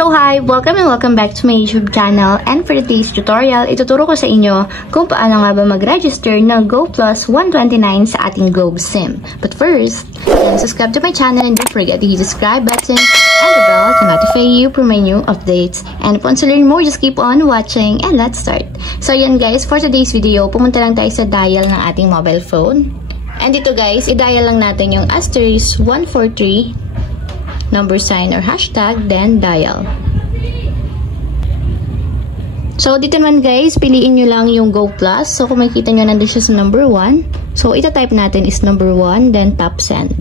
So hi! Welcome and welcome back to my YouTube channel, and for today's tutorial, ituturo ko sa inyo kung paano nga ba mag-register ng Go Plus 129 sa ating Globe SIM. But first, subscribe to my channel and don't forget to hit the subscribe button and the bell to notify you for my new updates. And if you want to learn more, just keep on watching and let's start. So yan guys, for today's video, pumunta lang tayo sa dial ng ating mobile phone. And dito guys, i-dial lang natin yung asterisk 143 number sign or hashtag, then dial. So, dito naman guys, piliin nyo lang yung Go Plus. So, kung makikita nyo, nandun siya sa number 1. So, ita-type natin is number 1, then tap send.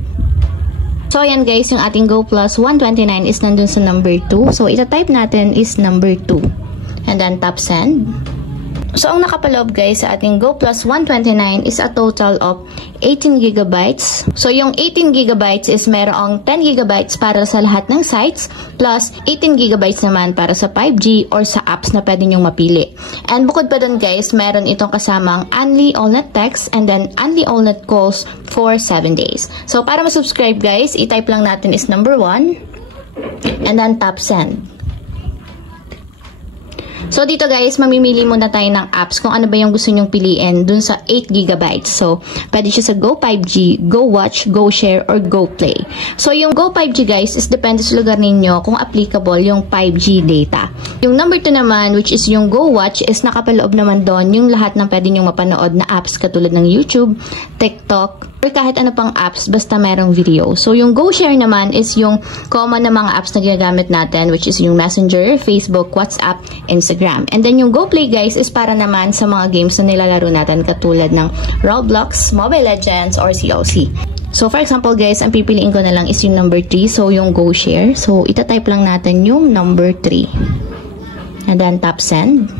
So, ayan guys, yung ating Go Plus 129 is nandun sa number 2. So, ita-type natin is number 2. And then tap send. So, ang nakapaloob guys sa ating Go Plus 129 is a total of 18 gigabytes. So, yung 18 gigabytes is merong 10 gigabytes para sa lahat ng sites plus 18 gigabytes naman para sa 5G or sa apps na pwede nyong mapili. And bukod pa dun guys, meron itong kasamang only all-net text and then only all-net calls for 7 days. So, para masubscribe guys, i-type lang natin is number 1 and then tap send. So, dito guys, mamimili muna tayo ng apps kung ano ba yung gusto nyong piliin dun sa 8 gigabytes. So, pwede siya sa Go 5G, Go Watch, Go Share, or Go Play. So, yung Go 5G guys is depende sa lugar ninyo kung applicable yung 5G data. Yung number 2 naman, which is yung Go Watch, is nakapaloob naman doon yung lahat ng pwede nyong mapanood na apps katulad ng YouTube, TikTok, or kahit ano pang apps basta merong video. So, yung Go Share naman is yung common na mga apps na ginagamit natin, which is yung Messenger, Facebook, WhatsApp, Instagram. And then yung Go Play guys is para naman sa mga games na nilalaro natin katulad ng Roblox, Mobile Legends, or COC. So for example guys, ang pipiliin ko na lang is yung number 3, so yung Go Share. So ita-type lang natin yung number 3. And then tap send.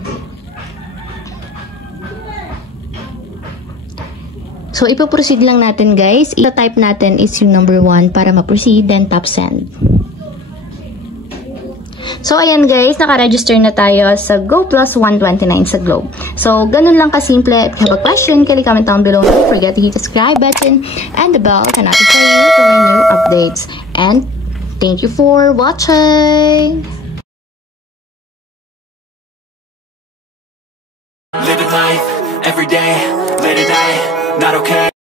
So ipoproceed lang natin guys. Ita-type natin is yung number 1 para ma-proceed, then tap send. So, ayan guys, naka-register na tayo sa Go Plus 129 sa Globe. So, ganun lang kasimple. If you have a question, kindly comment down below. Don't forget to hit the subscribe button and the bell to notify you for my new updates. And thank you for watching!